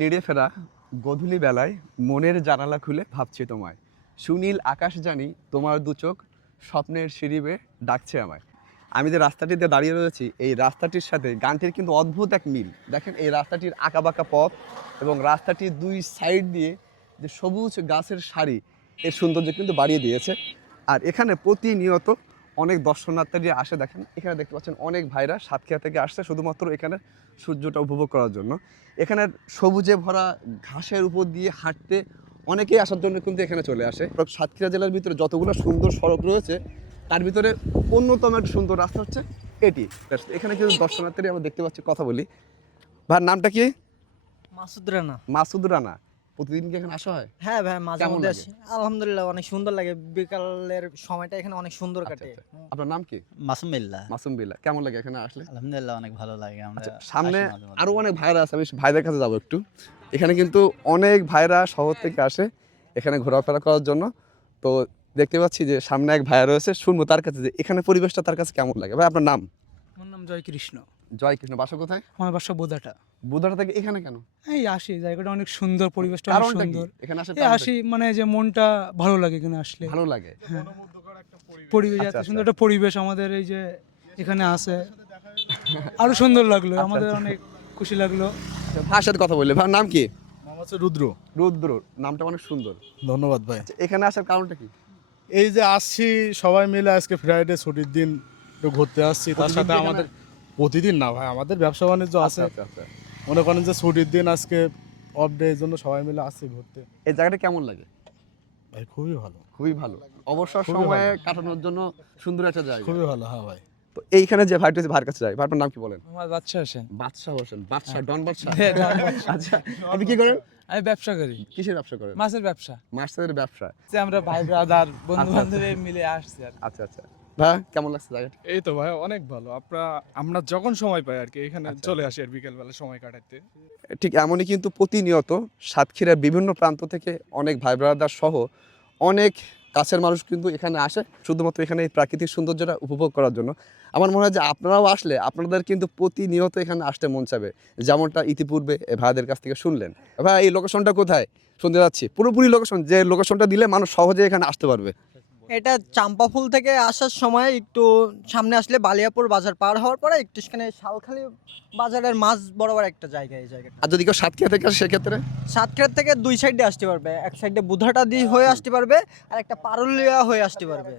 নেড়ে ফেরা গধূলি বেলায় মনের জানালা খুলে ভাবছি তোমায়, সুনীল আকাশ জানি তোমার দু চোখ স্বপ্নের সিঁড়ি বেয়ে ডাকছে আমায়। আমি যে রাস্তাটিতে দাঁড়িয়ে রয়েছি এই রাস্তাটির সাথে গানটির কিন্তু অদ্ভুত এক মিল। দেখেন এই রাস্তাটির আঁকাবাঁকা পথ এবং রাস্তাটির দুই সাইড দিয়ে যে সবুজ গাছের সারি এর সৌন্দর্য কিন্তু বাড়িয়ে দিয়েছে। আর এখানে প্রতিনিয়ত অনেক দর্শনার্থী আসে। দেখেন এখানে দেখতে পাচ্ছেন অনেক ভাইরা সাতক্ষীরা থেকে আসছে শুধুমাত্র এখানে সূর্যটা উপভোগ করার জন্য। এখানে সবুজে ভরা ঘাসের উপর দিয়ে হাঁটতে অনেকেই আসার জন্য কিন্তু এখানে চলে আসে। সাতক্ষীরা জেলার ভিতরে যতগুলো সুন্দর সড়ক রয়েছে তার ভিতরে অন্যতম একটা সুন্দর রাস্তা হচ্ছে এটি। এখানে কিন্তু দর্শনার্থী আমরা দেখতে পাচ্ছি। কথা বলি, ভাইয়ের নামটা কি? মাসুদ রানা। মাসুদ রানা। প্রতিদিন কি এখানে আসা হয়? হ্যাঁ ভাই, মাঝে কেমন মধ্যে লাগে? আসি। আলহামদুলিল্লাহ অনেক সুন্দর লাগে, বিকালের সময়টা এখানে অনেক সুন্দর আচ্ছা, কাটে। আচ্ছা। আপনার নাম কি? মাসুম বিল্লাহ। মাসুম বিল্লাহ। কেমন লাগে এখানে আসলে? আলহামদুলিল্লাহ অনেক ভালো লাগে। আমরা আচ্ছা, সামনে আসি মাঝে মাঝে। আরো অনেক ভাইরা আছে, আমি ভাইদের কাছে যাবো একটু। এখানে কিন্তু অনেক ভাইরা শহর থেকে আসে এখানে ঘোরাফেরা করার জন্য। তো দেখতে পাচ্ছি যে সামনে এক ভাইয়া রয়েছে, শুনবো তার কাছে যে এখানে পরিবেশটা তার কাছে কেমন লাগে। ভাই আপনার নাম? আমার নাম জয় কৃষ্ণ। জয় কৃষ্ণ। বাসা কোথায়? আমার বাসা বোদাটা। বুধাটা থেকে এখানে কেন? এই আসি, জায়গাটা অনেক সুন্দর, পরিবেশটা অনেক কারণটা কি সুন্দর। এখানে আসার? এই আসি মানে যে মনটা ভালো লাগে এখানে আসলে। ভালো লাগে। হ্যাঁ। পরিবেশ আচ্ছা, এত আচ্ছা। সুন্দর একটা পরিবেশ আমাদের এই যে এখানে আছে, আরো সুন্দর লাগলো, আচ্ছা, আমাদের আচ্ছা। অনেক খুশি লাগলো। ভাইয়ের সাথে কথা বললে। ভাইয়ের নাম কি? নাম হচ্ছে রুদ্র। রুদ্র। নামটা অনেক সুন্দর। ধন্যবাদ ভাই। আচ্ছা, এখানে আসার কারণটা কি? এই যে আসছি সবাই মিলে, আজকে ফ্রাইডে ছুটির দিন, একটু ঘুরতে আসছি। তার প্রতিদিন সাথে কি এখানে? আমাদের প্রতিদিন না ভাই, আমাদের ব্যবসা বাণিজ্য আছে। আচ্ছা, আচ্ছা। মনে করেন যে ছুটির দিন আজকে অফ ডে, এর জন্য সবাই মিলে আসছি ঘুরতে। এই জায়গাটা কেমন লাগে? ভাই খুবই ভালো, খুবই ভালো। অবসর খুবই সময়ে ভালো। কাটানোর জন্য সুন্দর একটা জায়গা। খুবই ভালো। হ্যাঁ ভাই। তো এইখানে যে ভাইটা ভাইয়ের কাছে যায়, ভাইটার নাম কি বলেন? আমার বাচ্চা আসেন। বাদশা হোসেন। বাদশা, ডন বাদশা। হ্যাঁ, ডন বাদশা। আচ্ছা, আপনি কি করেন? আমি ব্যবসা করি, কিসের ব্যবসা করেন? মাছের ব্যবসা। মাছের ব্যবসা। যে আমরা ভাই ব্রাদার বন্ধু আচ্ছা, বান্ধব মিলে আসছি আর কি। আচ্ছা আচ্ছা। ভাই কেমন লাগছে জায়গাটা? এই তো ভাই অনেক ভালো। আমরা যখন সময় পাই আর কি এখানে আচ্ছা। চলে আসি আর বিকেলবেলা সময় কাটাতে। ঠিক এমনই কিন্তু প্রতিনিয়ত সাতক্ষীরার বিভিন্ন প্রান্ত থেকে অনেক ভাই ব্রাদার সহ অনেক কাছের মানুষ কিন্তু এখানে আসে শুধুমাত্র এখানে এই প্রাকৃতিক সৌন্দর্যটা উপভোগ করার জন্য। আমার মনে হয় যে আপনারাও আসলে আপনাদের কিন্তু প্রতিনিয়ত এখানে আসতে মন চাবে, যেমনটা ইতিপূর্বে এই ভাইদের কাছ থেকে শুনলেন। ভাই এই লোকেশনটা কোথায় শুনতে যাচ্ছি? পুরোপুরি লোকেশন, যে লোকেশনটা দিলে মানুষ সহজে এখানে আসতে পারবে। এটা চাম্পাফুল থেকে আসার সময় একটু সামনে আসলে বালিয়াপুর বাজার পার হওয়ার পরে একটু সেখানে শালখালী বাজারের মাঝ বরাবর একটা জায়গা। এই জায়গাটা আর যদি কেউ সাতক্ষীরা থেকে আসে সেক্ষেত্রে সাতক্ষীরা থেকে দুই সাইডে আসতে পারবে, এক সাইডে বুধাটা দিয়ে হয়ে আসতে পারবে, আর একটা পারুলিয়া হয়ে আসতে পারবে।